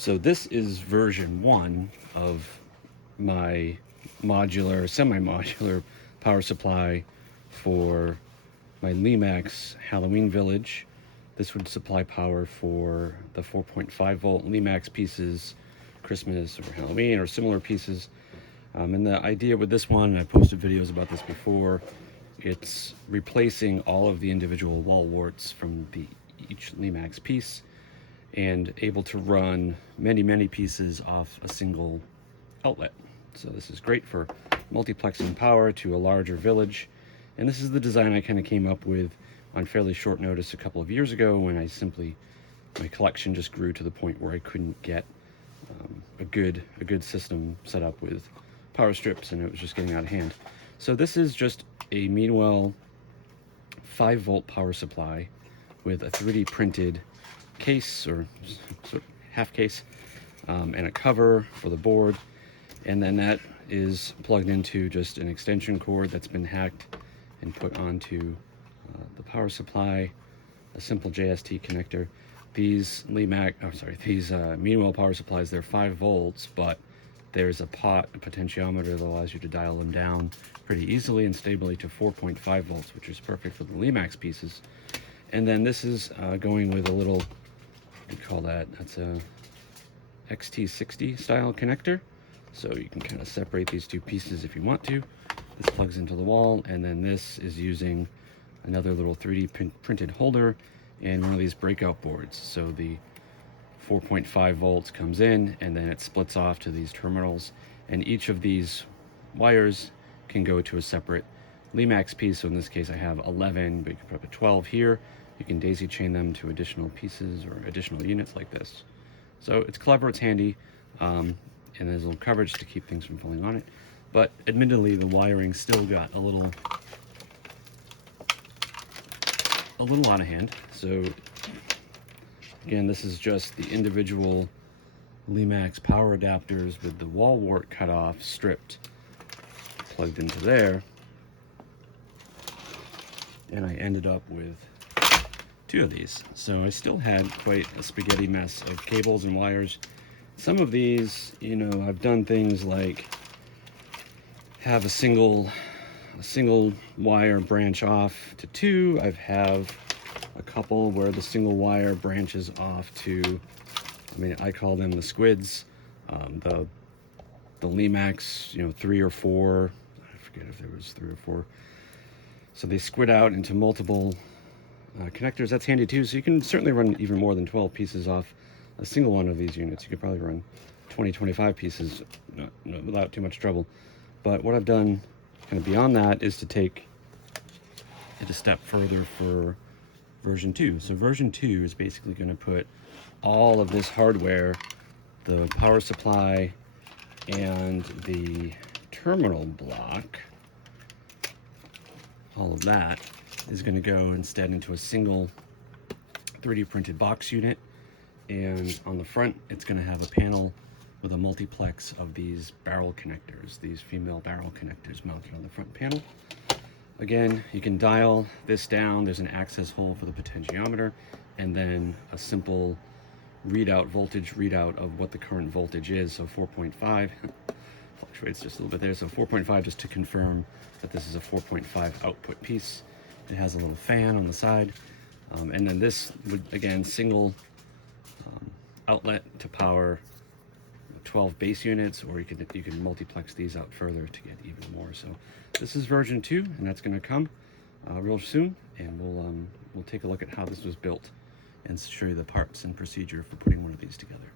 So this is version 1 of my modular, semi-modular power supply for my Limax Halloween Village. This would supply power for the 4.5 volt Limax pieces, Christmas or Halloween or similar pieces. And the idea with this one, I posted videos about this before, it's replacing all of the individual wall warts from each Limax piece and able to run many pieces off a single outlet. So this is great for multiplexing power to a larger village. And this is the design I kind of came up with on fairly short notice a couple of years ago when my collection just grew to the point where I couldn't get a good system set up with power strips, and it was just getting out of hand. So this is just a Meanwell 5 volt power supply with a 3D printed case or sort of half case and a cover for the board, and then that is plugged into just an extension cord that's been hacked and put onto the power supply, a simple JST connector. These Meanwell power supplies, they're 5 volts, but there's a potentiometer that allows you to dial them down pretty easily and stably to 4.5 volts, which is perfect for the Limax pieces. And then this is going with a little, what do you call that? That's a XT60 style connector. So you can kind of separate these two pieces if you want to. This plugs into the wall, and then this is using another little 3D printed holder and one of these breakout boards. So the 4.5 volts comes in, and then it splits off to these terminals, and each of these wires can go to a separate Limax piece. So in this case I have 11, but you can put up a 12 here. You can daisy chain them to additional pieces or additional units like this. So it's clever, it's handy, and there's a little coverage to keep things from falling on it. But admittedly, the wiring still got a little out of hand. So again, this is just the individual Limax power adapters with the wall wart cut off, stripped, plugged into there. And I ended up with 2 of these. So I still had quite a spaghetti mess of cables and wires. Some of these, you know, I've done things like have a single wire branch off to 2. I have a couple where the single wire branches off to, I call them the squids. The Limax, 3 or 4, I forget if there was 3 or 4. So they squid out into multiple connectors. That's handy too. So you can certainly run even more than 12 pieces off a single one of these units. You could probably run 20-25 pieces without too much trouble. But what I've done kind of beyond that is to take it a step further for version 2. So version 2 is basically going to put all of this hardware, the power supply and the terminal block, all of that is going to go instead into a single 3D printed box unit. And on the front, it's going to have a panel with a multiplex of these barrel connectors, these female barrel connectors mounted on the front panel. Again, you can dial this down. There's an access hole for the potentiometer, and then a simple voltage readout of what the current voltage is. So 4.5, fluctuates just a little bit there. So 4.5 just to confirm that this is a 4.5 output piece. It has a little fan on the side. And then this would, again, single outlet to power 12 base units, or you can multiplex these out further to get even more. So this is version 2, and that's going to come real soon, and we'll take a look at how this was built and show you the parts and procedure for putting one of these together.